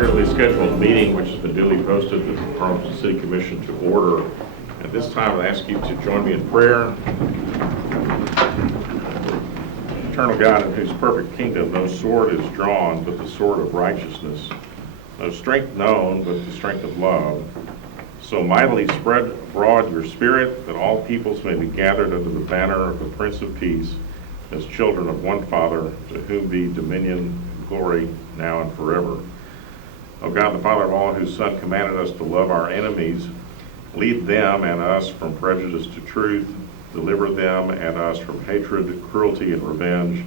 regularly scheduled meeting, which has been duly posted with the Harlingen City Commission to order. At this time, I ask you to join me in prayer. Eternal God, in whose perfect kingdom no sword is drawn but the sword of righteousness, no strength known but the strength of love, so mightily spread abroad your spirit that all peoples may be gathered under the banner of the Prince of Peace as children of one Father, to whom be dominion and glory now and forever. O God, the Father of all, whose Son commanded us to love our enemies, lead them and us from prejudice to truth, deliver them and us from hatred, cruelty, and revenge,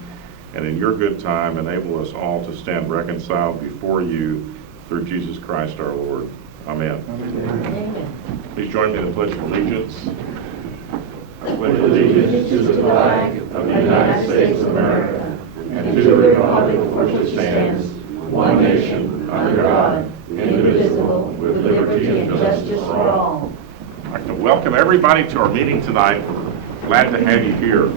and in your good time enable us all to stand reconciled before you through Jesus Christ our Lord. Amen. Amen. Please join me in the Pledge of Allegiance. I pledge allegiance to the flag of the United States of America and to the republic for which it stands, one nation, under God, indivisible, with liberty and justice for all. I'd like to welcome everybody to our meeting tonight. We're glad to have you here.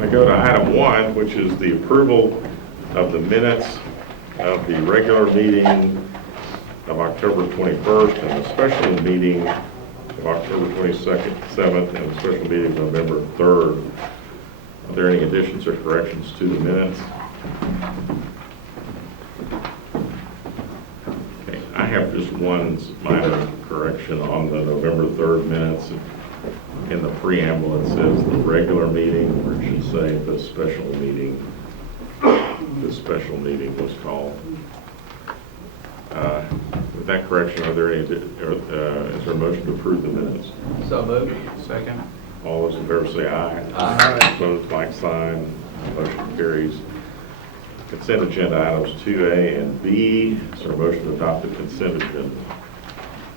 I go to item 1, which is the approval of the minutes of the regular meeting of October 21st and the special meeting of October 22nd, 7th, and the special meeting of November 3rd. Are there any additions or corrections to the minutes? Okay, I have just one minor correction on the November 3rd minutes. In the preamble, it says the regular meeting, or it should say the special meeting. The special meeting was called. With that correction, are there any? Is there a motion to approve the minutes? So moved. Second. All those in favor say aye. Aye. Opposed, like sign. Motion carries. Consent agenda items 2A and B. Is there a motion to adopt the consent agenda?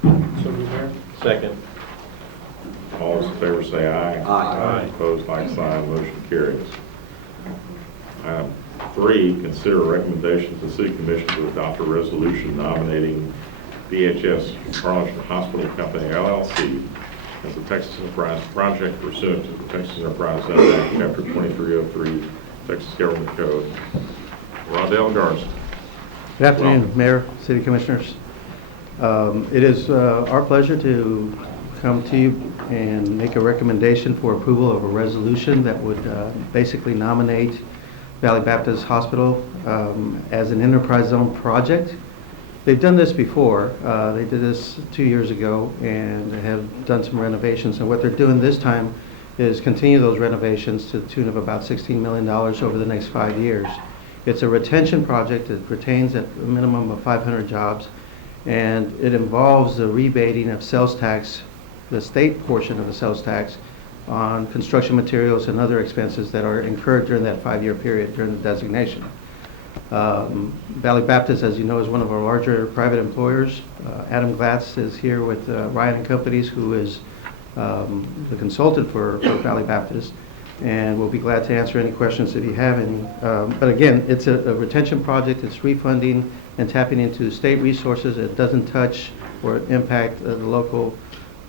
So moved, Mayor. Second. All those in favor say aye. Aye. Opposed, like sign. Motion carries. Item 3, consider a recommendation to the City Commission to adopt a resolution nominating DHS Harlingen Hospital Company, LLC, as a Texas Enterprise project pursuant to the Texas Enterprise Act, Chapter 2303, Texas Government Code. Rondell Garza. Good afternoon, Mayor, City Commissioners. It is our pleasure to come to you and make a recommendation for approval of a resolution that would basically nominate Valley Baptist Hospital as an enterprise zone project. They've done this before. They did this 2 years ago and have done some renovations. And what they're doing this time is continue those renovations to the tune of about $16 million over the next 5 years. It's a retention project. It retains at a minimum of 500 jobs, and it involves the rebating of sales tax, the state portion of the sales tax, on construction materials and other expenses that are incurred during that 5-year period during the designation. Valley Baptist, as you know, is one of our larger private employers. Adam Glatz is here with Ryan & Companies, who is the consultant for Valley Baptist, and we'll be glad to answer any questions if you have any. But again, it's a retention project. It's refunding and tapping into state resources. It doesn't touch or impact the local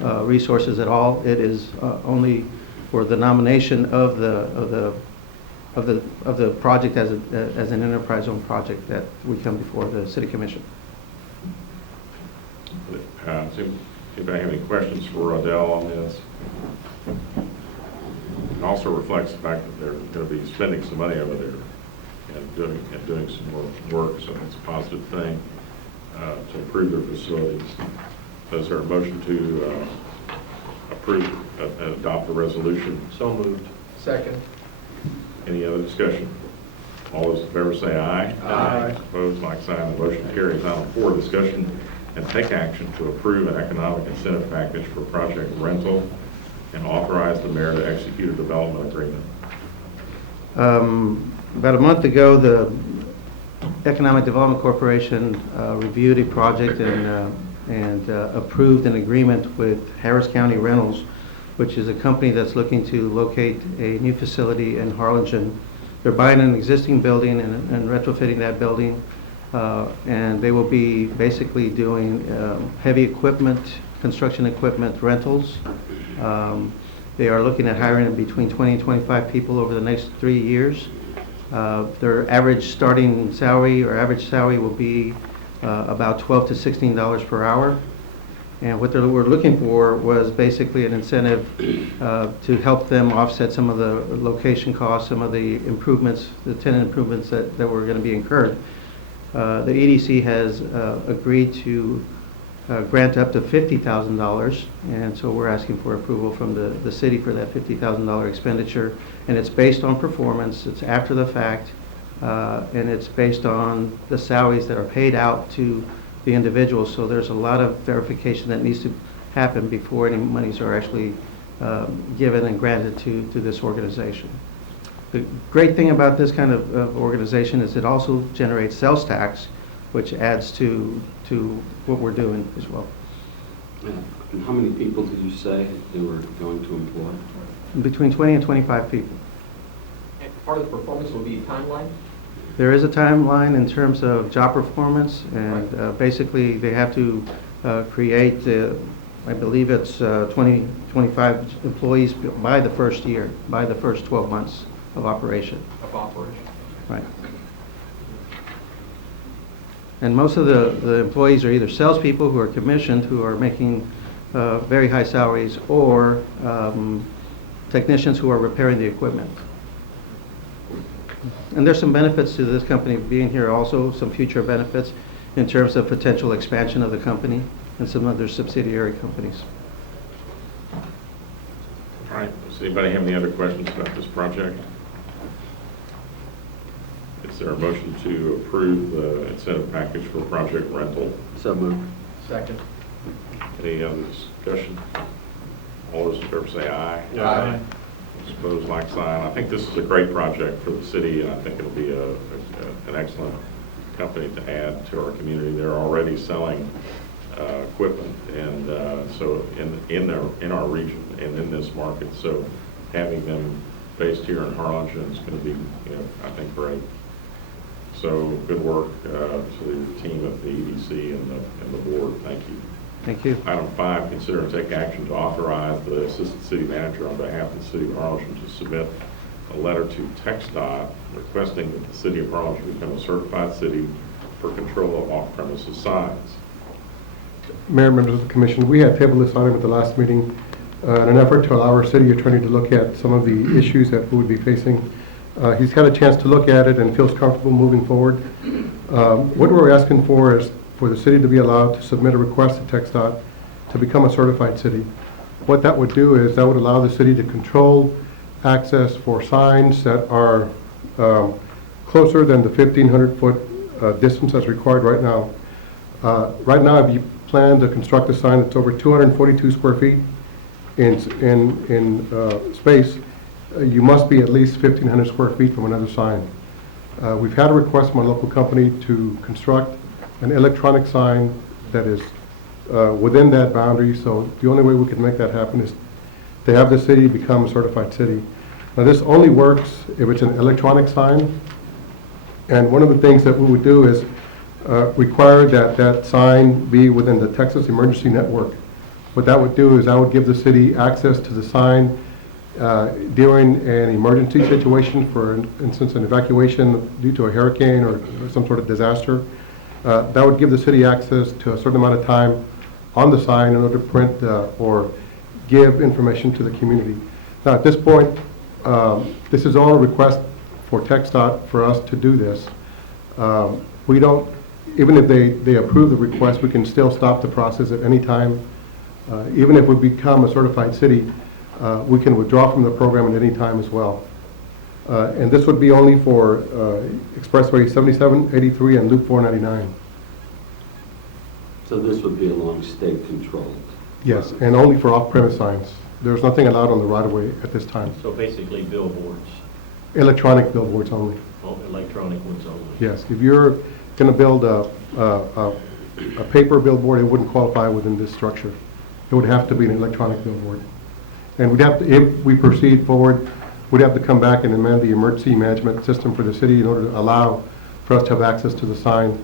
resources at all. It is only for the nomination of the project as an enterprise zone project that we come before the City Commission. Anybody have any questions for Rodell on this? It also reflects the fact that they're going to be spending some money over there and doing some more work, so it's a positive thing to improve their facilities. Is there a motion to approve and adopt the resolution? So moved. Second. Any other discussion? All those in favor say aye. Aye. Opposed, like sign. The motion carries. Item 4, discussion and take action to approve an economic incentive package for project rental and authorize the mayor to execute a development agreement. About a month ago, the Economic Development Corporation reviewed a project and approved an agreement with Harris County Rentals, which is a company that's looking to locate a new facility in Harlingen. They're buying an existing building and retrofitting that building, and they will be basically doing heavy equipment, construction equipment rentals. They are looking at hiring between 20 and 25 people over the next 3 years. Their average starting salary or average salary will be about $12 to $16 per hour. And what they were looking for was basically an incentive to help them offset some of the location costs, some of the improvements, the tenant improvements that were going to be incurred. The EDC has agreed to grant up to $50,000, and so we're asking for approval from the city for that $50,000 expenditure. And it's based on performance, it's after the fact, and it's based on the salaries that are paid out to the individuals. So there's a lot of verification that needs to happen before any monies are actually given and granted to this organization. The great thing about this kind of organization is it also generates sales tax, which adds to what we're doing as well. And how many people did you say they were going to employ? Between 20 and 25 people. And part of the performance will be timeline? There is a timeline in terms of job performance, and basically they have to create, I believe it's 25 employees by the first year, by the first 12 months of operation. Right. And most of the employees are either salespeople who are commissioned, who are making very high salaries, or technicians who are repairing the equipment. And there's some benefits to this company being here, also some future benefits in terms of potential expansion of the company and some other subsidiary companies. All right, does anybody have any other questions about this project? Is there a motion to approve the incentive package for project rental? So moved. Second. Any other discussion? All those in favor say aye. Aye. Opposed, like sign. I think this is a great project for the city, and I think it'll be an excellent company to add to our community. They're already selling equipment, and so in our region and in this market. So having them based here in Harlingen is going to be, I think, great. So good work to the team at the EDC and the board. Thank you. Thank you. Item 5, consider and take action to authorize the Assistant City Manager on behalf of the City of Harlingen to submit a letter to TxDOT requesting that the City of Harlingen become a certified city for control of off-premises signs. Mayor, members of the commission, we had tabled this item at the last meeting in an effort to allow our city attorney to look at some of the issues that we would be facing. He's had a chance to look at it and feels comfortable moving forward. What we're asking for is for the city to be allowed to submit a request to TxDOT to become a certified city. What that would do is that would allow the city to control access for signs that are closer than the 1,500-foot distance as required right now. Right now, if you plan to construct a sign that's over 242 square feet in space, you must be at least 1,500 square feet from another sign. We've had a request from a local company to construct an electronic sign that is within that boundary, so the only way we can make that happen is to have the city become a certified city. Now, this only works if it's an electronic sign, and one of the things that we would do is require that that sign be within the Texas Emergency Network. What that would do is that would give the city access to the sign during an emergency situation, for instance, an evacuation due to a hurricane or some sort of disaster. That would give the city access to a certain amount of time on the sign in order to print or give information to the community. Now, at this point, this is all a request for TxDOT for us to do this. We don't, even if they approve the request, we can still stop the process at any time. Even if we become a certified city, we can withdraw from the program at any time as well. And this would be only for Expressway 77, 83, and Loop 499. So this would be along state controlled? Yes, and only for off-premise signs. There's nothing allowed on the right-of-way at this time. So basically billboards, Electronic billboards only. well, electronic ones only. Yes, if you're going to build a paper billboard, it wouldn't qualify within this structure. It would have to be an electronic billboard. And we'd have to, if we proceed forward, we'd have to come back and amend the emergency management system for the city in order to allow for us to have access to the sign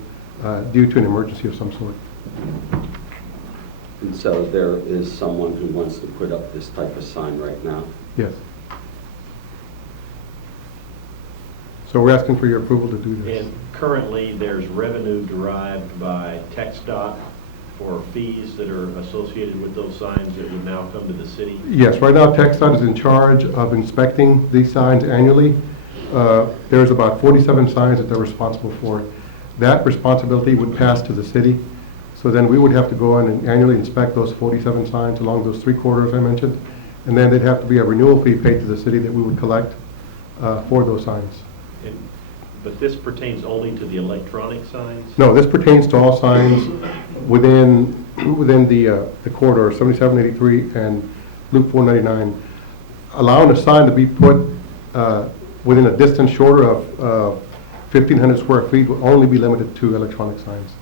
due to an emergency of some sort. And so there is someone who wants to put up this type of sign right now? Yes. So we're asking for your approval to do this. And currently, there's revenue derived by TxDOT for fees that are associated with those signs that would now come to the city. Yes, right now TxDOT is in charge of inspecting these signs annually. There's about 47 signs that they're responsible for. That responsibility would pass to the city. So then we would have to go in and annually inspect those 47 signs along those 3 corridors I mentioned. And then there'd have to be a renewal fee paid to the city that we would collect for those signs. But this pertains only to the electronic signs? No, this pertains to all signs within the corridor, 7783 and Loop 499. Allowing a sign to be put within a distance shorter of 1,500 square feet will only be limited to electronic signs.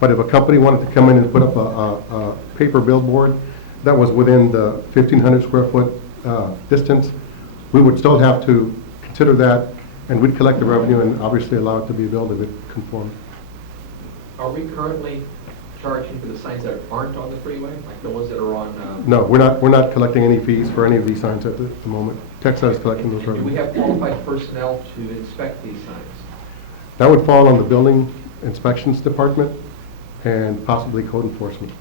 But if a company wanted to come in and put up a paper billboard that was within the 1,500 square foot distance, we would still have to consider that, and we'd collect the revenue and obviously allow it to be billed if it conformed. Are we currently charging for the signs that aren't on the freeway, like the ones that are on? No, we're not collecting any fees for any of these signs at the moment. TxDOT is collecting those Do we revenues. have qualified personnel to inspect these signs? That would fall on the building inspections department and possibly code enforcement.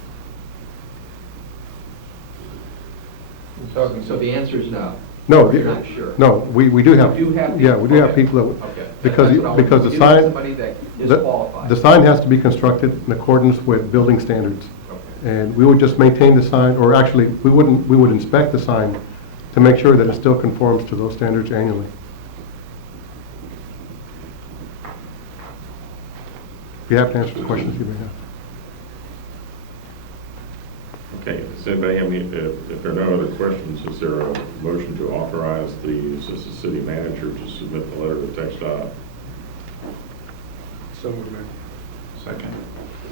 So the answer is no? No, You're not sure? no, we do have. You do have Yeah, people? we do have Okay. people that, Okay. because That's what I was- because the we do have sign, somebody that is the qualified. sign has to be constructed in accordance with building standards. Okay. And we would just maintain the sign, or actually, we would inspect the sign to make sure that it still conforms to those standards annually. Be happy to answer the questions you may have. Okay, does anybody have any, if there are no other questions, is there a motion to authorize the assistant city manager to submit the letter to TxDOT? So moved, Mayor. Second.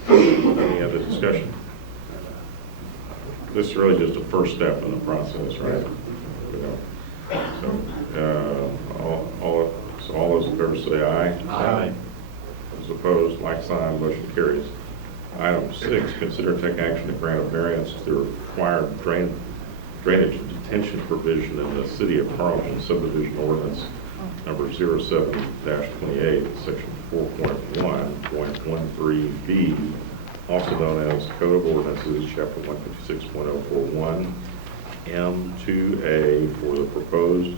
Any other discussion? This is really just a first step in the process, right? So, all those in favor say aye. Aye. Those opposed, like sign, motion carries. Item 6, consider and take action to grant a variance to the required drainage and detention provision in the City of Harlingen subdivision ordinance number 07-28, section 4.1.13B, also known as Code of Ordinances, chapter 156.041, M2A, for the proposed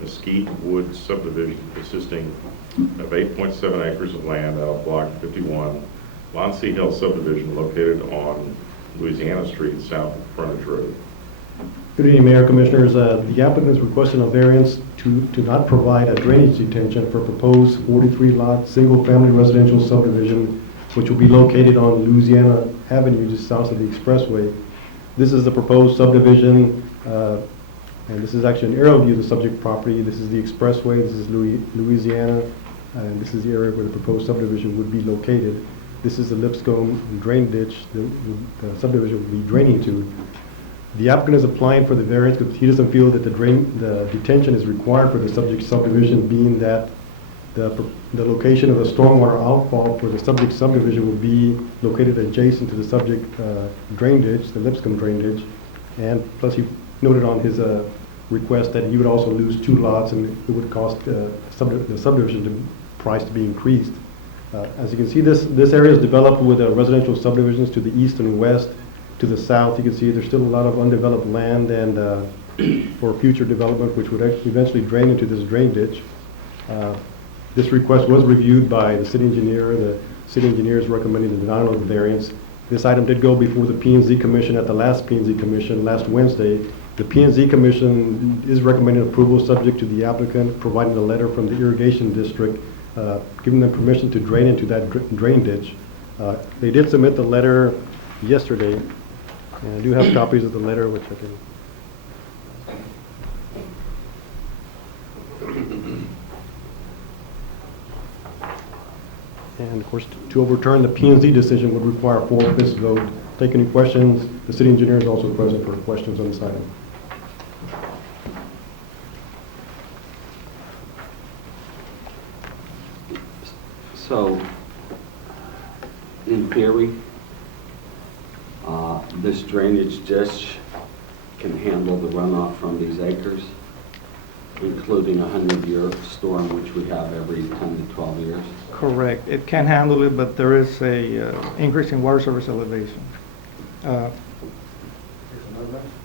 Mesquite Wood subdivision consisting of 8.7 acres of land out of Block 51, Lonsea Hill subdivision located on Louisiana Street, south of Frontage Road. Good evening, Mayor, Commissioners. The applicant is requesting a variance to not provide a drainage detention for proposed 43-lot, single-family residential subdivision, which will be located on Louisiana Avenue, just south of the expressway. This is the proposed subdivision, and this is actually an aerial view of the subject property. This is the expressway, this is Louisiana, and this is the area where the proposed subdivision would be located. This is the Lipscomb drain ditch the subdivision will be draining to. The applicant is applying for the variance because he doesn't feel that the detention is required for the subject subdivision, being that the location of the stormwater outfall for the subject subdivision will be located adjacent to the subject drain ditch, the Lipscomb drain ditch. And plus he noted on his request that he would also lose 2 lots and it would cost the subdivision price to be increased. As you can see, this area is developed with residential subdivisions to the east and west. To the south, you can see there's still a lot of undeveloped land and for future development, which would eventually drain into this drain ditch. This request was reviewed by the city engineer. The city engineer is recommending the denial of the variance. This item did go before the P&Z Commission at the last P&Z Commission last Wednesday. The P&Z Commission is recommending approval subject to the applicant providing a letter from the irrigation district giving them permission to drain into that drain ditch. They did submit the letter yesterday, and I do have copies of the letter, which I can. And of course, to overturn the P&Z decision would require a 4/5 vote. Take any questions. The city engineer is also present for questions on this item. So, in theory, this drainage ditch can handle the runoff from these acres? including a 100-year storm, which we have every 10 to 12 years? Correct. It can handle it, but there is a increase in water surface elevation.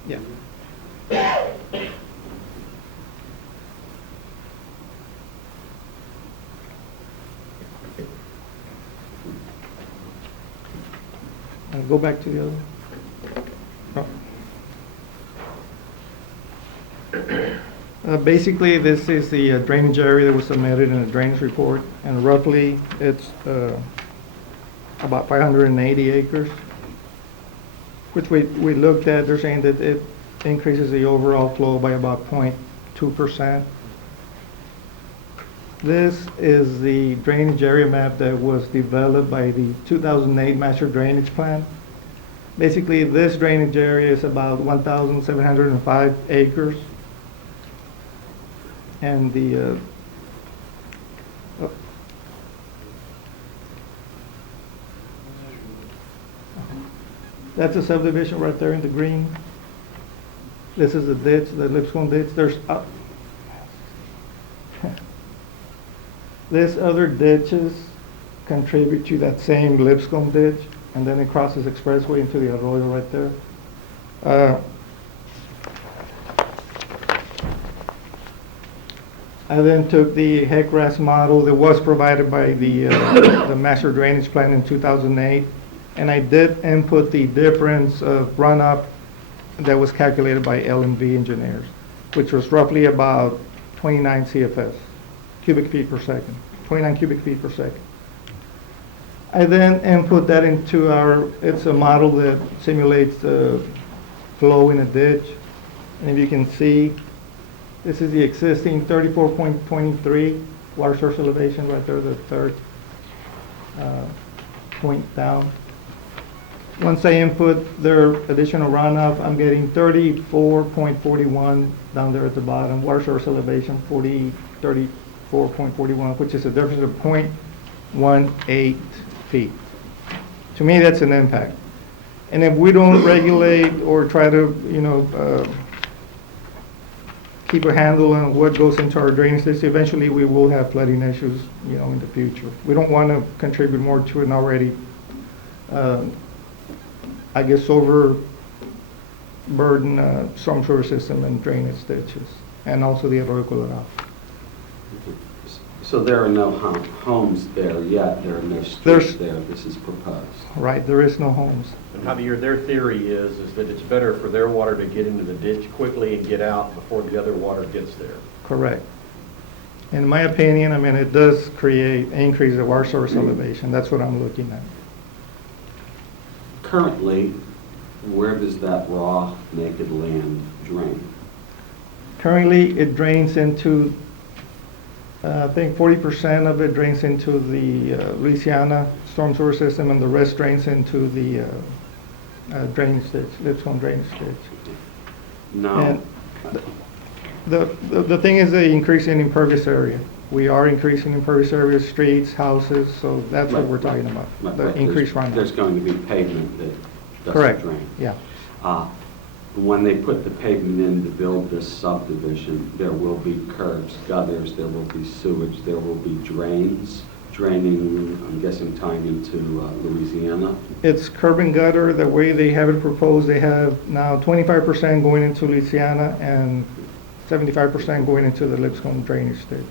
Yeah. Go back to the other. Basically, this is the drainage area that was submitted in the drainage report, and roughly it's about 580 acres, which we looked at. They're saying that it increases the overall flow by about 0.2%. This is the drainage area map that was developed by the 2008 Master Drainage Plan. Basically, this drainage area is about 1,705 acres. And the that's a subdivision right there in the green. This is the ditch, the Lipscomb ditch. There's this other ditches contribute to that same Lipscomb ditch, and then it crosses expressway into the arroyo right there. I then took the HECRAS model that was provided by the Master Drainage Plan in 2008, and I did input the difference of runoff that was calculated by L&V engineers, which was roughly about 29 CFS, cubic feet per second, 29 cubic feet per second. I then input that into it's a model that simulates the flow in a ditch, and if you can see, this is the existing 34.23 water source elevation right there, the third point down. Once I input their additional runoff, I'm getting 34.41 down there at the bottom. Water source elevation 34.41, which is a difference of 0.18 feet. To me, that's an impact. And if we don't regulate or try to, keep a handle on what goes into our drainage system, eventually we will have flooding issues, in the future. We don't want to contribute more to an already, overburdened storm sewer system and drainage ditches, and also the arroyo colorado. So there are no homes there yet, there are no streets There's- there, this is proposed. Right, there is no homes. And Javier, their theory is that it's better for their water to get into the ditch quickly and get out before the other water gets there. Correct. In my opinion, it does increase the water source elevation. That's what I'm looking at. Currently, where does that raw, naked land drain? Currently, it drains into, I think 40% of it drains into the Louisiana storm sewer system, and the rest drains into the drainage ditch, Lipscomb drainage ditch. No. And the thing is the increase in impervious area. We are increasing impervious area, streets, houses, so that's what we're talking about, the increased runoff. There's going to be pavement that doesn't Correct. drain. Yeah, When they put the pavement in to build this subdivision, there will be curbs, gutters, there will be sewage, there will be drains draining, I'm guessing, tying into Louisiana. it's curb and gutter. The way they have it proposed, they have now 25% going into Louisiana and 75% going into the Lipscomb drainage ditch.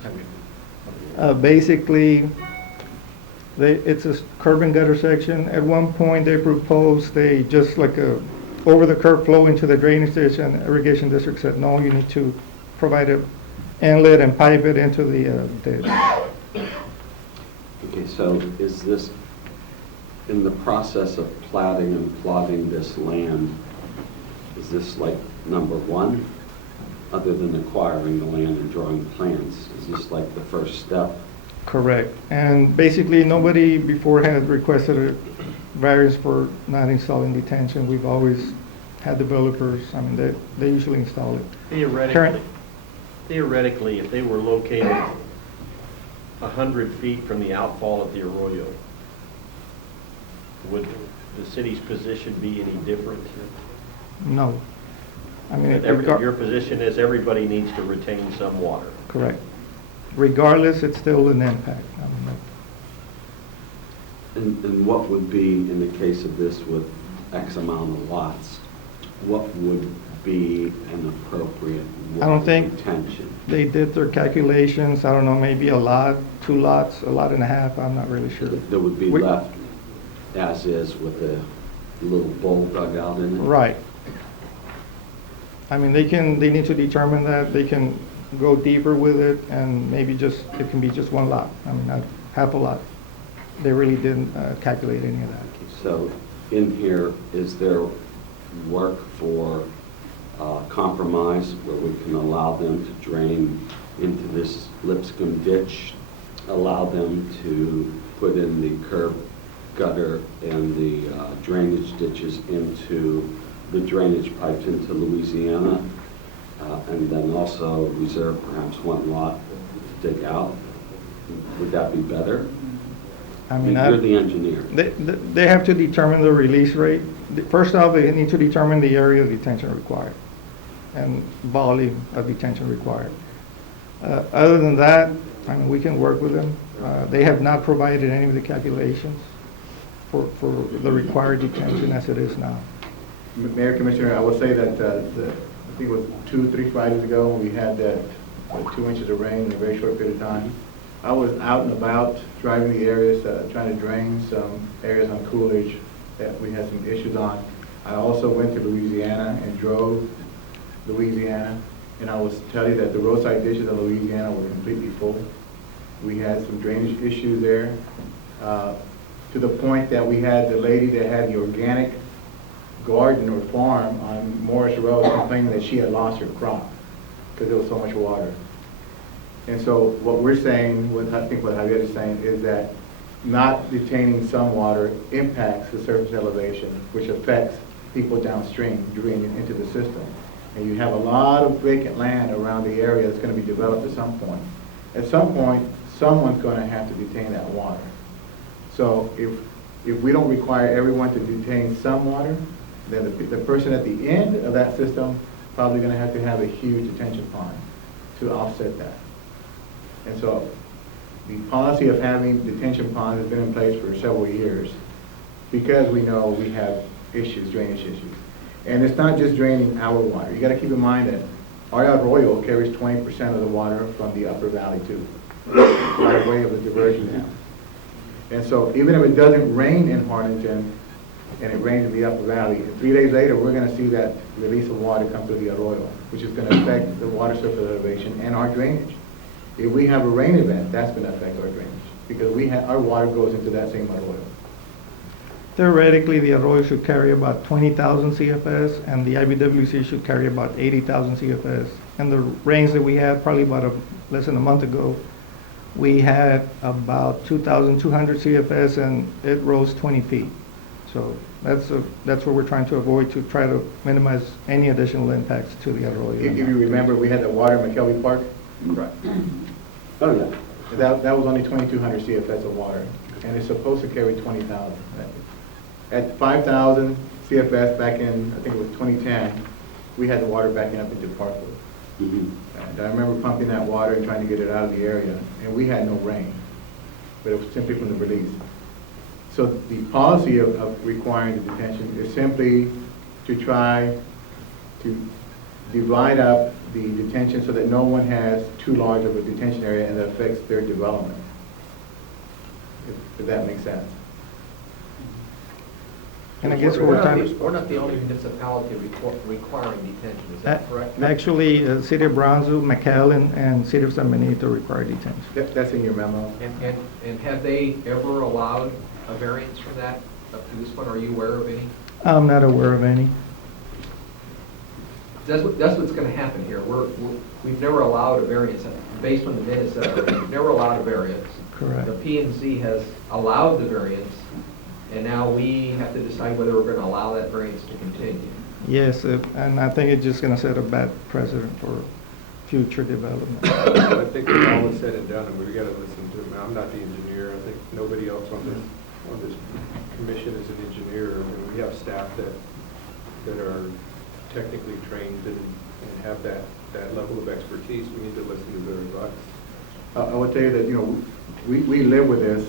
Basically, it's a curb and gutter section. At one point, they proposed just like a over-the-curb flow into the drainage ditch, and irrigation district said, no, you need to provide an inlet and pipe it into the ditch. Okay, so is this, in the process of platting and plotting this land, is this like number one? Other than acquiring the land and drawing plans, is this like the first step? Correct. And basically, nobody before had requested a variance for not installing detention. We've always had developers, they usually install it. Theoretically, if they were located 100 feet from the outfall of the arroyo, would the city's position be any different? No. I mean, Your position is everybody needs to retain some water. correct. Regardless, it's still an impact. I mean, And what would be, in the case of this with X amount of lots, what would be an appropriate I don't think- retention? they did their calculations, I don't know, maybe a lot, 2 lots, a lot and a half, I'm not really sure. That would be We- left as is with the little bowl dug out in it? Right. I mean, they need to determine that, they can go deeper with it, and maybe it can be just 1 lot, I mean, not half a lot. They really didn't calculate any of that. So in here, is there work for compromise where we can allow them to drain into this Lipscomb ditch, allow them to put in the curb gutter and the drainage ditches into the drainage pipes into Louisiana, and then also reserve perhaps 1 lot to dig out? Would that be better? I mean, You're the engineer. they have to determine the release rate. First off, they need to determine the area of detention required and volume of detention required. Other than that, I mean, we can work with them. They have not provided any of the calculations for the required detention as it is now. Mayor, Commissioner, I will say that, I think it was 2 or 3 Fridays ago, we had that 2 inches of rain in a very short period of time. I was out and about driving the areas, trying to drain some areas on Coolidge that we had some issues on. I also went to Louisiana and drove Louisiana, and I will tell you that the roadside ditches in Louisiana were completely full. We had some drainage issues there, to the point that we had the lady that had the organic garden or farm on Morris Road complaining that she had lost her crop because there was so much water. And so what we're saying, I think what Javier is saying, is that not detaining some water impacts the surface elevation, which affects people downstream draining into the system. And you have a lot of vacant land around the area that's going to be developed at some point. At some point, someone's going to have to detain that water. So if we don't require everyone to detain some water, then the person at the end of that system probably going to have a huge detention pond to offset that. And so the policy of having detention ponds has been in place for several years because we know we have issues, drainage issues. And it's not just draining our water. You got to keep in mind that our arroyo carries 20% of the water from the upper valley too, by way of a diversion dam. And so even if it doesn't rain in Harlingen and it rains in the upper valley, 3 days later we're going to see that release of water come through the arroyo, which is going to affect the water surface elevation and our drainage. If we have a rain event, that's going to affect our drainage because our water goes into that same arroyo. Theoretically, the arroyo should carry about 20,000 CFS, and the IBWC should carry about 80,000 CFS. And the rains that we had, probably about less than a month ago, we had about 2,200 CFS, and it rose 20 feet. So that's what we're trying to avoid, to try to minimize any additional impacts to the arroyo. If you remember, we had the water in McKelvey Park. Correct. Oh, yeah. That was only 2,200 CFS of water, and it's supposed to carry 20,000. At 5,000 CFS back in, I think it was 2010, we had the water backing up into Parkwood. Mhm. And I remember pumping that water and trying to get it out of the area, and we had no rain, but it was simply from the release. So the policy of requiring the detention is simply to try to divide up the detention so that no one has too large of a detention area and that affects their development, if that makes sense. And I guess what we're trying to... We're not the only municipality requiring detention, is that correct? Actually, City of Brownsville, McAllen, and City of San Benito require detention. That's in your memo. And have they ever allowed a variance from that up to this point? Are you aware of any? I'm not aware of any. That's what's going to happen here. We've never allowed a variance. Based on the minutes that are, we've never allowed a variance. Correct. The P&Z has allowed the variance, and now we have to decide whether we're going to allow that variance to continue. Yes, and I think it's just going to set a bad precedent for future development. I think when all is said and done, and we've got to listen to them. I'm not the engineer. I think nobody else on this commission is an engineer, and we have staff that are technically trained and have that level of expertise, we need to listen to their advice. I would tell you that, we live with this.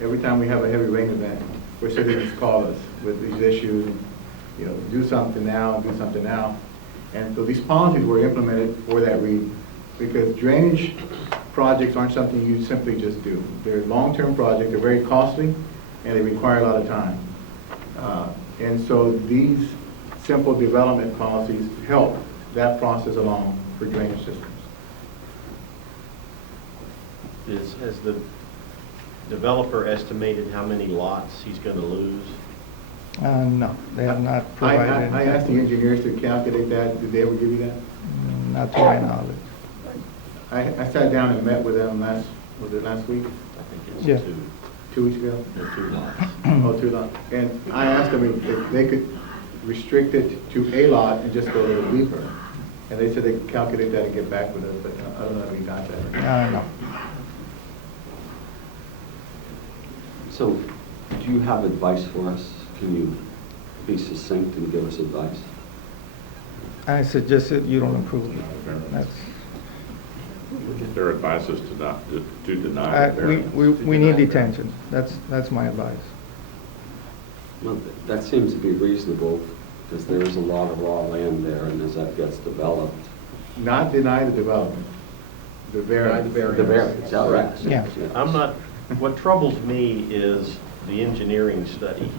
Every time we have a heavy rain event, where citizens call us with these issues, do something now, do something now. And so these policies were implemented for that reason, because drainage projects aren't something you simply just do. They're long-term projects, they're very costly, and they require a lot of time. And so these simple development policies help that process along for drainage systems. Has the developer estimated how many lots he's going to lose? No, they have not I provided. I asked the engineers to calculate that. Did they ever give you that? Not to my knowledge. I sat down and met with them last week? I think it's Yeah. 2. 2 weeks ago? There are 2 lots. Oh, too long. And I asked them if they could restrict it to a lot and just go a little deeper. And they said they could calculate that and get back with us, but I don't know if we got that. No. So, do you have advice for us? Can you be succinct and give us advice? I suggested you don't approve it. That's, Their advice is to deny the we, variance. we need detention. That's my advice. Well, that seems to be reasonable, because there is a lot of raw land there, and as that gets developed. Not deny the development, the variance. The variance, oh, yes. Yeah. I'm not, what troubles me is the engineering study,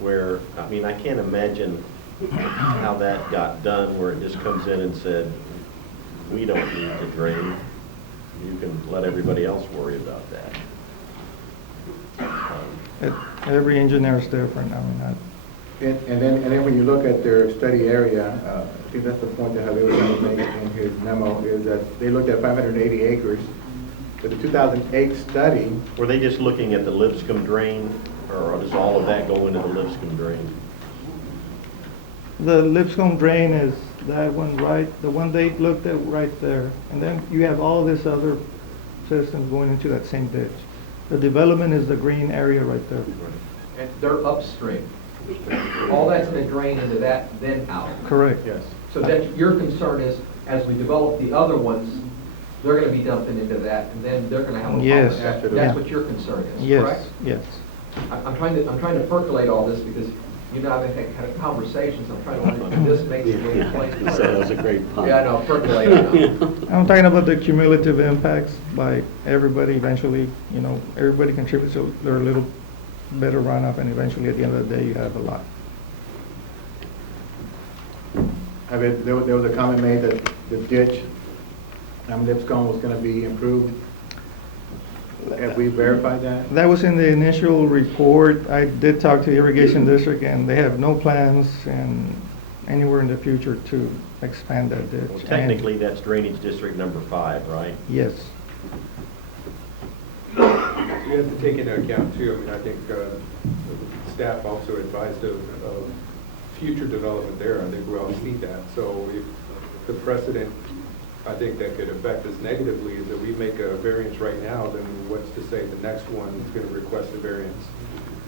where, I mean, I can't imagine how that got done, where it just comes in and said, we don't need to drain. You can let everybody else worry about that. Every engineer is different. I mean, And then when you look at their study area, I think that's the point that Javier was trying to make in his memo, is that they looked at 580 acres. But the 2008 study, Were they just looking at the Lipscomb drain, or does all of that go into the Lipscomb drain? the Lipscomb drain is that one right, the one they looked at right there. And then you have all this other systems going into that same ditch. The development is the green area right there. And they're upstream. All that's going to drain into that, then out. Correct. yes. So that your concern is, as we develop the other ones, they're going to be dumping into that, and then they're going to have a Yes. problem. After That's that. what your concern is, Yes, correct? yes. I'm trying to percolate all this because, I've had conversations, I'm trying to learn, this makes it really place. That was a great pun. Yeah, I know, percolate it now. I'm talking about the cumulative impacts by everybody eventually, everybody contributes to their little better runoff, and eventually at the end of the day, you have a lot. There was a comment made that the ditch on Lipscomb was going to be improved. Have we verified that? That was in the initial report. I did talk to the irrigation district, and they have no plans and anywhere in the future to expand that ditch. Well, And- technically, that's drainage district number 5, right? Yes. You have to take into account too, I mean, I think staff also advised of future development there. I think we all see that. So if the precedent, I think that could affect us negatively is that we make a variance right now, then what's to say the next one is going to request a variance?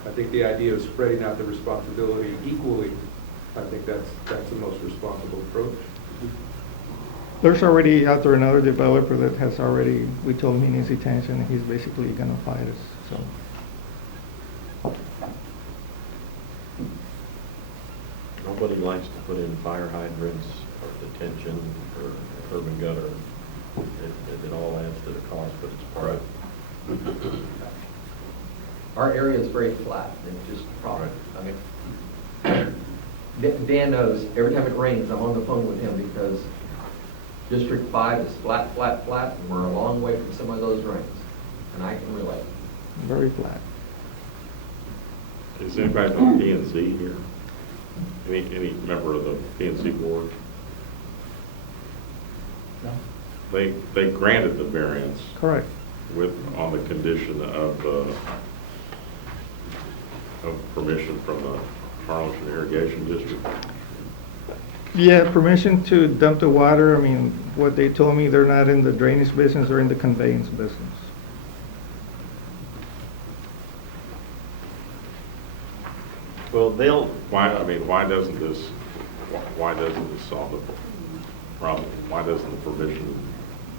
I think the idea of spreading out the responsibility equally, I think that's the most responsible approach. There's already out there another developer that has already, we told him he needs detention, and he's basically gonna fight us, so. Nobody likes to put in fire hydrants or detention or curb and gutter. It all adds to the cost, but it's part of. Our area is very flat, and it's just a problem. I mean, Dan knows, every time it rains, I'm on the phone with him because District 5 is flat, flat, flat, and we're a long way from some of those rains, and I can relate. Very flat. Is anybody from P&Z here? Any member of the P&Z board? No. They granted the variance Correct. on the condition of permission from the Harlingen Irrigation District. Yeah, permission to dump the water, I mean, what they told me, they're not in the drainage business, they're in the conveyance business. Well, Why doesn't this Why doesn't it solve the problem? Why doesn't the permission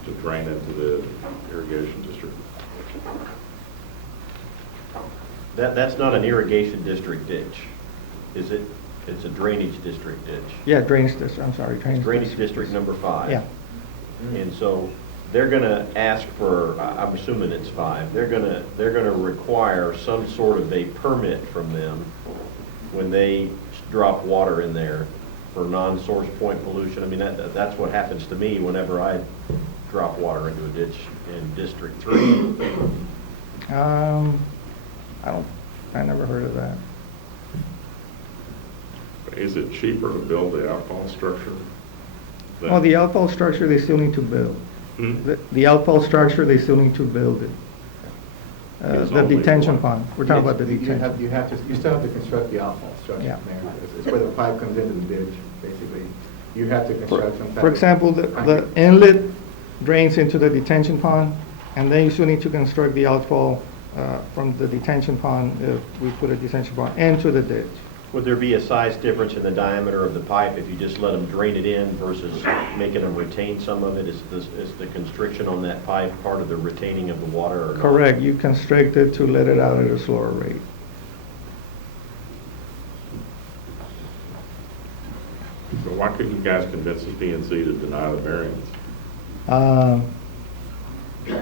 to drain into the irrigation district? That's not an irrigation district ditch, is it? It's a drainage district ditch. Yeah, drainage district, I'm sorry, Drainage district number 5. Yeah. And so they're gonna ask for, I'm assuming it's 5, they're gonna require some sort of a permit from them when they drop water in there for non-source point pollution. I mean, that's what happens to me whenever I drop water into a ditch in District 3. I never heard of that. Is it cheaper to build the outfall structure? than- Well, the outfall structure, they still need to build. Hmm? The outfall structure, they still need to build it. It's The only detention one. pond, we're talking about the You detention. you still have to construct the outfall structure, Yeah. Mayor. It's where the pipe comes into the ditch, basically. You have to construct some type of. For example, the inlet drains into the detention pond, and then you still need to construct the outfall from the detention pond, if we put a detention pond, into the ditch. Would there be a size difference in the diameter of the pipe if you just let them drain it in versus making them retain some of it? Is the constriction on that pipe part of the retaining of the water or not? Correct, you constrict it to let it out at a slower rate. So why couldn't you guys convince the PNC to deny the variance?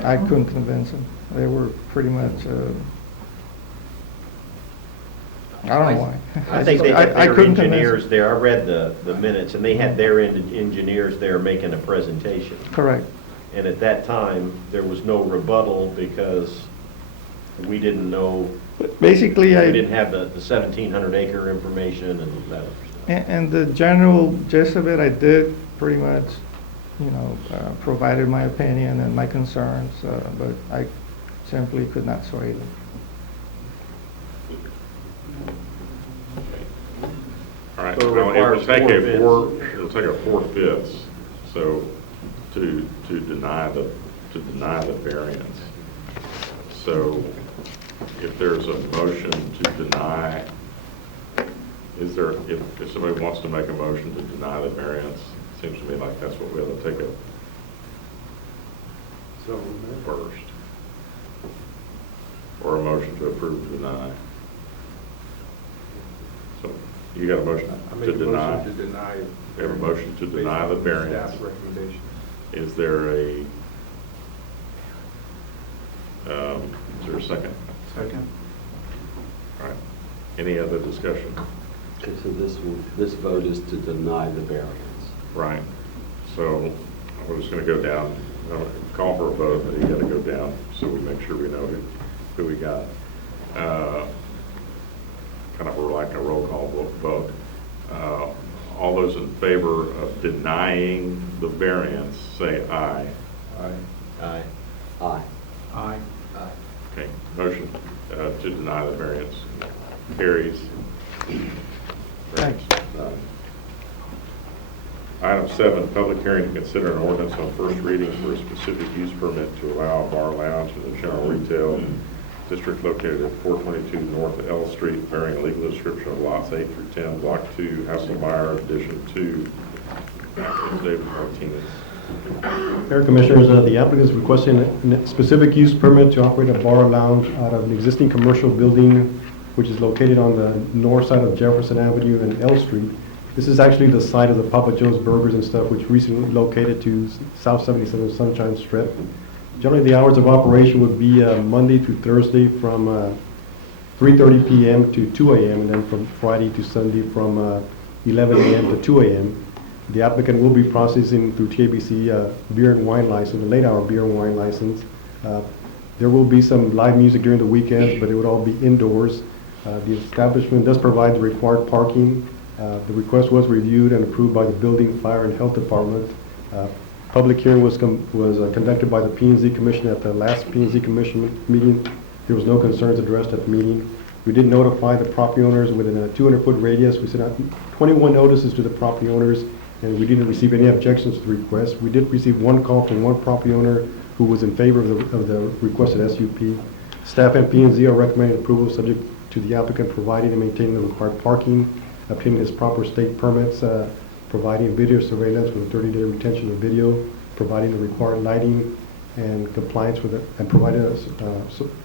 I couldn't convince them. They were pretty much, I don't know why. I think they had I their couldn't convince them. engineers there, I read the minutes, and they had their engineers there making a presentation. Correct. And at that time, there was no rebuttal because we didn't know, But basically, we didn't have the 1,700 acre information and that other stuff. And the general gist of it, I did pretty much, provided my opinion and my concerns, but I simply could not sway them. All right, So it well, it would requires take four-fifths. it'll take a 4/5, so to deny the variance. So if there's a motion to deny, if somebody wants to make a motion to deny the variance, it seems to me like that's what we ought to take up So, first. Or a motion to approve or deny. So you got a motion I to make a deny? motion to deny. We have a motion to deny the based on variance. Staff's recommendation. Is there a second? Second? All right. Any other discussion? Okay, so this vote is to deny the variance. Right. So we're just going to go down, call for a vote, but you got to go down so we make sure we know who we got. Kind of like a roll call vote. All those in favor of denying the variance, say aye. Aye. Aye. Aye. Okay, motion to deny the variance carries. Thanks. Item 7, public hearing to consider an ordinance on first reading for a specific use permit to allow a bar lounge in the general retail district located at 422 North L Street, bearing a legal description of lots 8 through 10, Block 2, Haz-Mat, Addition 2. David Martinez. Mayor Commissioners, the applicant is requesting a specific use permit to operate a bar or lounge out of an existing commercial building which is located on the north side of Jefferson Avenue and L Street. This is actually the site of the Papa Joe's Burgers and stuff, which recently located to South 77 Sunshine Strip. Generally, the hours of operation would be Monday to Thursday from 3:30 p.m. to 2 a.m., and then from Friday to Sunday from 11 a.m. to 2 a.m. The applicant will be processing through TABC beer and wine license, a late-hour beer and wine license. There will be some live music during the weekends, but it would all be indoors. The establishment does provide the required parking. The request was reviewed and approved by the Building, Fire, and Health Department. Public hearing was conducted by the P&Z Commission at the last P&Z Commission meeting. There was no concerns addressed at the meeting. We did notify the property owners within a 200-foot radius. We sent out 21 notices to the property owners, and we didn't receive any objections to the request. We did receive one call from one property owner who was in favor of the requested SUP. Staff and P&Z are recommending approval subject to the applicant providing and maintaining the required parking. obtaining his proper state permits, providing video surveillance with a 30-day retention of video, providing the required lighting and compliance with it, and providing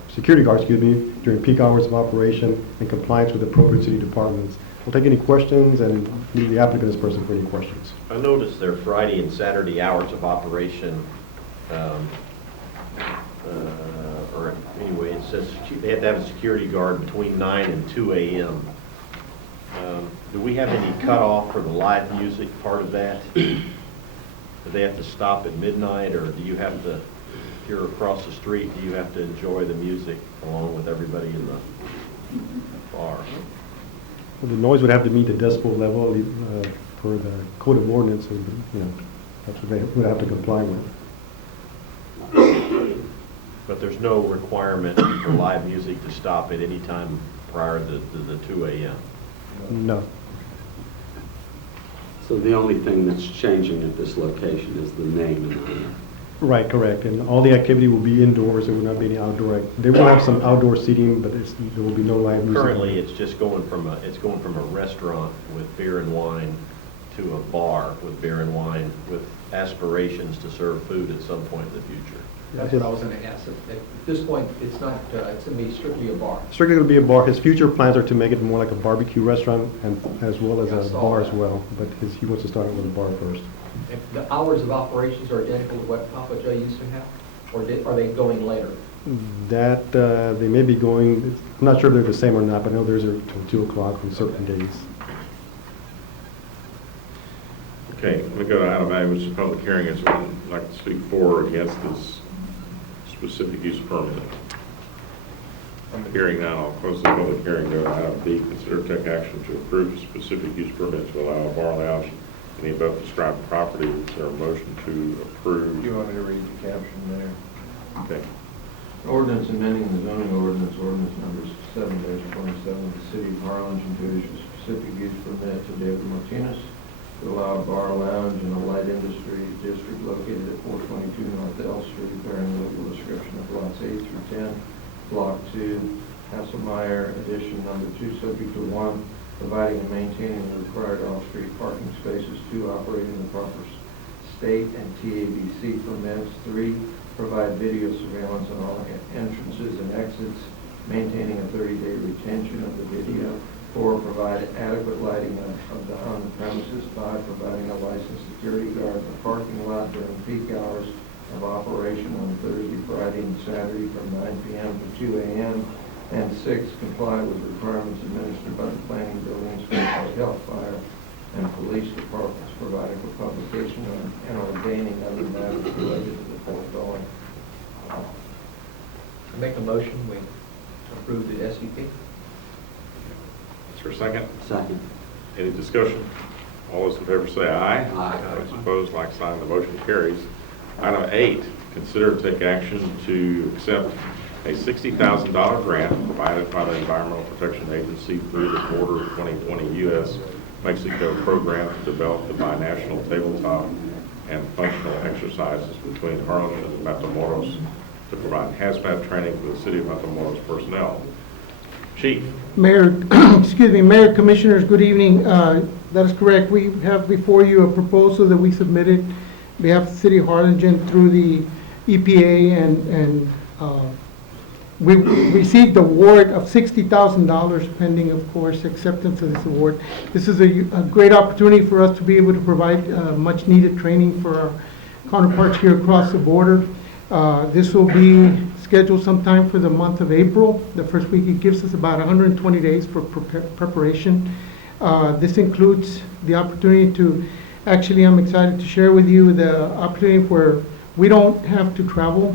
security guards, during peak hours of operation and compliance with appropriate city departments. We'll take any questions and leave the applicant as person for any questions. I noticed their Friday and Saturday hours of operation, or anyway, it says they have to have a security guard between 9 and 2 a.m. Do we have any cutoff for the live music part of that? Do they have to stop at midnight, or do you have to, if you're across the street, do you have to enjoy the music along with everybody in the bar? Well, the noise would have to meet the decibel level for the code of ordinance, and that's what they would have to comply with. But there's no requirement for live music to stop at any time prior to the 2 a.m.? No. So the only thing that's changing at this location is the name and the Right, correct. And all the activity will be indoors. There will not be any outdoor. They will have some outdoor seating, but there will be no live music. Currently, it's just going from a restaurant with beer and wine to a bar with beer and wine with aspirations to serve food at some point in the future. That's what I was gonna ask. At this point, it's not, it's gonna be strictly a bar. Strictly going to be a bar. His future plans are to make it more like a barbecue restaurant and as well as Yeah, I a saw bar that. as well. But he wants to start it with a bar first. If the hours of operations are identical to what Papa Joe used to have, or are they going later? That, they may be going, I'm not sure if they're the same or not, but I know theirs are until 2 o'clock on certain days. Okay, we go to item A, which is public hearing. Is one like to speak for or against this specific use permit? Hearing now, I'll close the public hearing. Go to item B, consider take action to approve a specific use permit to allow a bar lounge in the above described property. Is there a motion to approve? You want me to read the caption there? Okay. Ordinance amending the zoning ordinance number 7-27 of the city of Harlingen to issue specific use permit to David Martinez to allow a bar lounge in a light industry district located at 422 North L Street, bearing legal description of lots 8 through 10, block 2, Haz-Mat addition number 2, subject to 1, providing and maintaining the required off-street parking spaces, 2, operating the proper state and TABC permits, 3, provide video surveillance on all entrances and exits, maintaining a 30-day retention of the video, 4, provide adequate lighting on the premises, 5, providing a licensed security guard in the parking lot during peak hours of operation on Thursday, Friday, and Saturday from 9 p.m. to 2 a.m., and 6, comply with requirements administered by the planning, building inspectors, health, fire, and police departments, providing for publication and ordaining other matters related to the foregoing. I make a motion, we approve the SUP. Is there a second? second. Any discussion? All those in favor say aye. Aye. Those opposed, like sign. The motion carries. Item 8, consider to take action to accept a $60,000 grant provided by the Environmental Protection Agency through the Border 2020 U.S.-Mexico program to develop the binational tabletop and functional exercises between Harlingen and Matamoros to provide Haz-Mat training for the city of Matamoros personnel. Chief. Mayor, excuse me, Mayor, Commissioners, good evening. That is correct. We have before you a proposal that we submitted on behalf of the City of Harlingen through the EPA, and we received the award of $60,000 pending, of course, acceptance of this award. This is a great opportunity for us to be able to provide much needed training for our counterparts here across the border. This will be scheduled sometime for the month of April. The first week, it gives us about 120 days for preparation. This includes the opportunity to, actually, I'm excited to share with you the opportunity where we don't have to travel.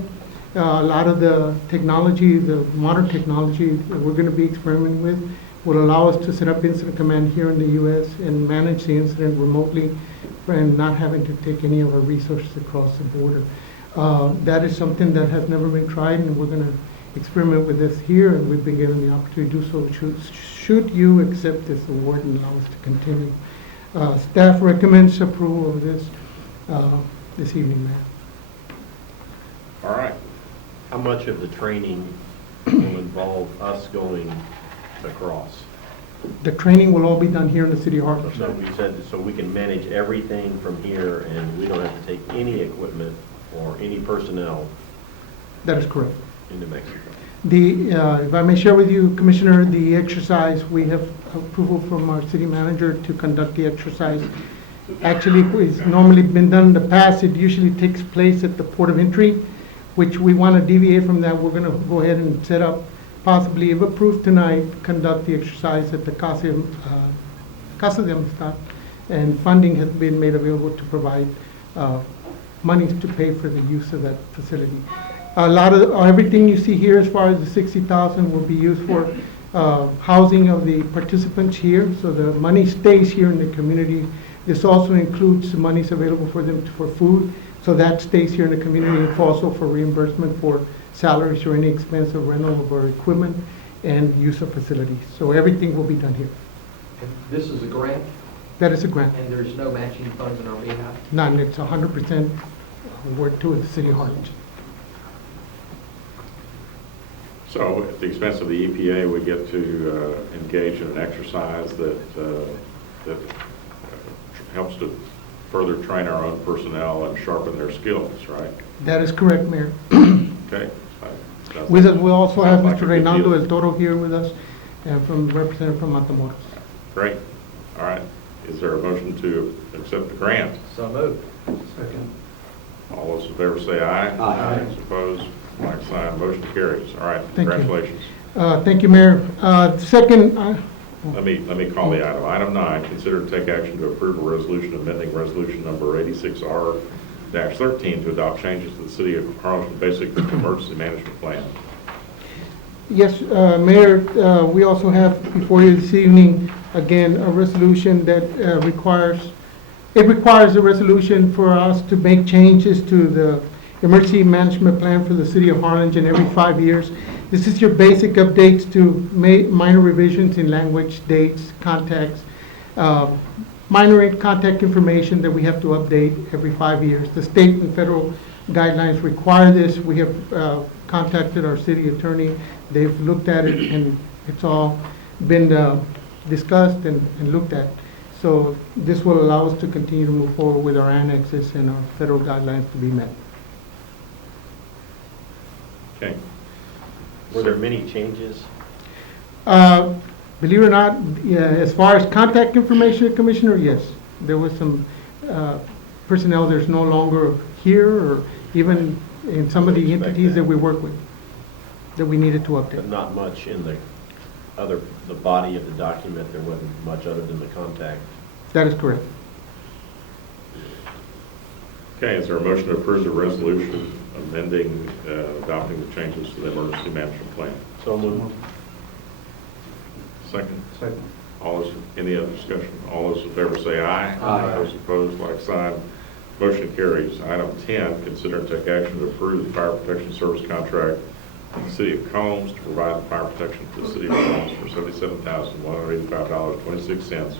A lot of the technology, the modern technology that we're going to be experimenting with will allow us to set up incident command here in the U.S. and manage the incident remotely and not having to take any of our resources across the border. That is something that has never been tried, and we're going to experiment with this here, and we've been given the opportunity to do so. Should you accept this award and allow us to continue. Staff recommends approval of this this evening, Mayor. All right. How much of the training will involve us going across? The training will all be done here in the city of So Harlingen. we said, so we can manage everything from here, and we don't have to take any equipment or any personnel That is correct. into Mexico. If I may share with you, Commissioner, the exercise, we have approval from our city manager to conduct the exercise. Actually, it's normally been done in the past. It usually takes place at the port of entry, which we want to deviate from that. We're going to go ahead and set up, possibly, if approved tonight, conduct the exercise at the Casa de Amistad, and funding has been made available to provide monies to pay for the use of that facility. A lot of, everything you see here as far as the 60,000 will be used for housing of the participants here, so the money stays here in the community. This also includes the monies available for them for food, so that stays here in the community, and also for reimbursement for salaries or any expense of rental of our equipment and use of facilities. So everything will be done here. And this is a grant, That is a grant. and there's no matching funds on our behalf? None, it's 100% work to the city of Harlingen. So at the expense of the EPA, we get to engage in an exercise that helps to further train our own personnel and sharpen their skills, right? That is correct, Mayor. Okay. With us, we also have Sounds like Mr. a good Reynaldo deal. El Toro here with us, and from representative from Matamoros. Great. All right. Is there a motion to accept the grant? So moved. Second. All those in favor say aye. Aye. Those opposed, like sign, motion carries. All right, Thank you. congratulations. Thank you, Mayor. Second, Let me call the item. Item 9, consider to take action to approve a resolution amending resolution number 86R-13 to adopt changes to the City of Harlingen Basic Emergency Management Plan. yes, Mayor, we also have before you this evening, again, a resolution that requires a resolution for us to make changes to the emergency management plan for the City of Harlingen every 5 years. This is your basic updates to minor revisions in language, dates, contacts, minor contact information that we have to update every 5 years. The state and federal guidelines require this. We have contacted our city attorney. They've looked at it, and it's all been discussed and looked at. So this will allow us to continue to move forward with our annexes and our federal guidelines to be met. Okay. Were there many changes? Believe it or not, yeah, as far as contact information, Commissioner, yes. There was some personnel that's no longer here, or even in some of the entities that we work with, that we needed to But update. not much in the body of the document. There wasn't much other than the contact. That is correct. Okay, is there a motion to approve the resolution amending, adopting the changes to the emergency management plan? So moved. Second? Second. All those, any other discussion? All those in favor say aye. Aye. Those opposed, like sign. Motion carries. Item 10, consider and take action to approve the fire protection service contract with the City of Combs to provide fire protection to the City of Combs for $77,185.26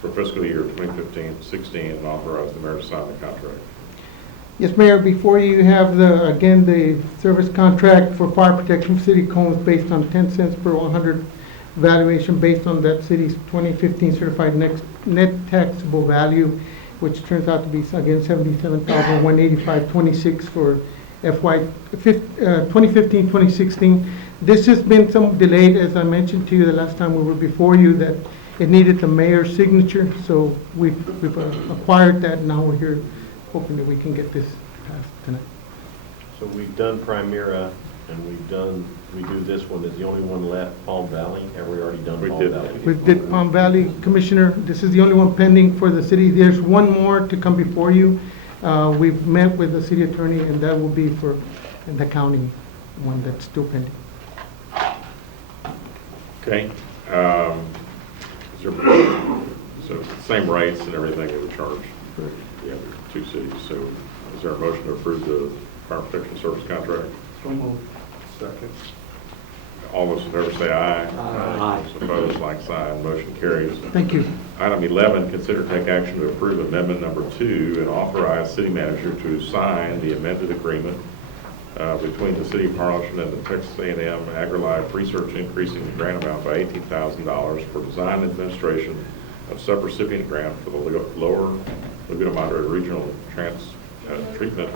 for fiscal year 2015-16 and authorize the mayor to sign the contract. Yes, Mayor, before you have again, the service contract for fire protection for City of Combs based on 10 cents per 100 valuation based on that city's 2015 certified net taxable value, which turns out to be, again, $77,185.26 for FY 2015-2016. This has been somewhat delayed, as I mentioned to you the last time we were before you, that it needed the mayor's signature, so we've acquired that, and now we're here hoping that we can get this passed tonight. So we've done Primera, and we do this one. Is the only one left Palm Valley? Have we already done We Palm did. Valley? We did Palm Valley, Commissioner, this is the only one pending for the city. There's one more to come before you. We've met with the city attorney, and that will be for the county one that's still pending. Okay. So same rates and everything that we charge the other two cities. So is there a motion to approve the fire protection service contract? So moved. Second. All those in favor say aye. Aye. Those opposed, like sign. Motion carries. Thank you. Item 11, consider to take action to approve amendment number 2 and authorize city manager to sign the amended agreement between the City of Harlingen and the Texas A&M Agrilife Research, increasing the grant amount by $18,000 for design and administration of subrecipient grant for the Lower Laguna Madre Regional Treatment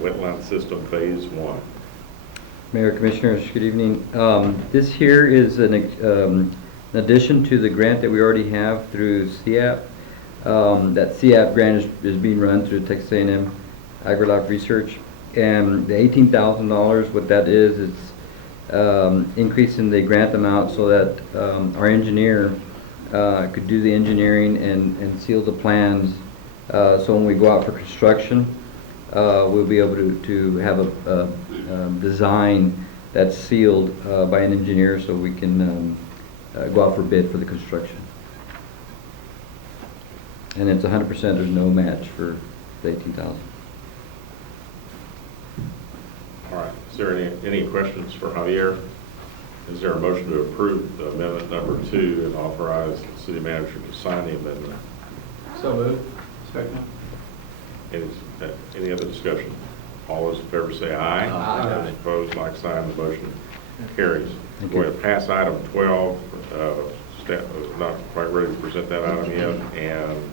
Wetland System Phase 1. Mayor, Commissioners, good evening. This here is an addition to the grant that we already have through CAP. That CAP grant is being run through Texas A&M Agrilife Research. And the $18,000, what that is, it's increasing the grant amount so that our engineer could do the engineering and seal the plans. So when we go out for construction, we'll be able to have a design that's sealed by an engineer so we can go out for bid for the construction. And it's 100%, there's no match for the $18,000. All right, is there any questions for Javier? Is there a motion to approve the amendment number 2 and authorize the city manager to sign the amendment? So moved. Second. Any other discussion? All those in favor say aye. Aye. Those opposed, like sign. The motion carries. Thank We're you. going to pass item 12. Staff is not quite ready to present that item yet. And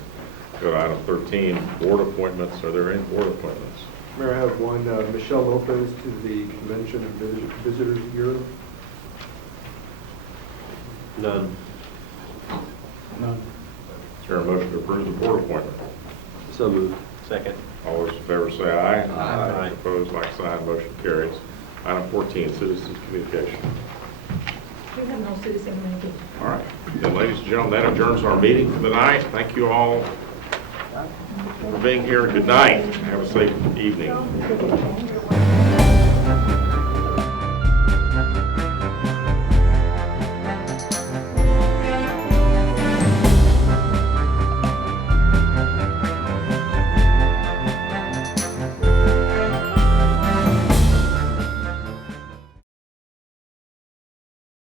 go to item 13, board appointments. Are there any board appointments? Mayor, I have one, Michelle Lopez to the Convention and Visitors Bureau. None. None. Is there a motion to approve the board appointment? So moved. Second. All those in favor say aye. Aye. Opposed, like sign. Motion carries. Item 14, citizens communication. We have no citizen communication. All right. Then, ladies and gentlemen, that adjourns our meeting for the night. Thank you all for being here. Good night. Have a safe evening.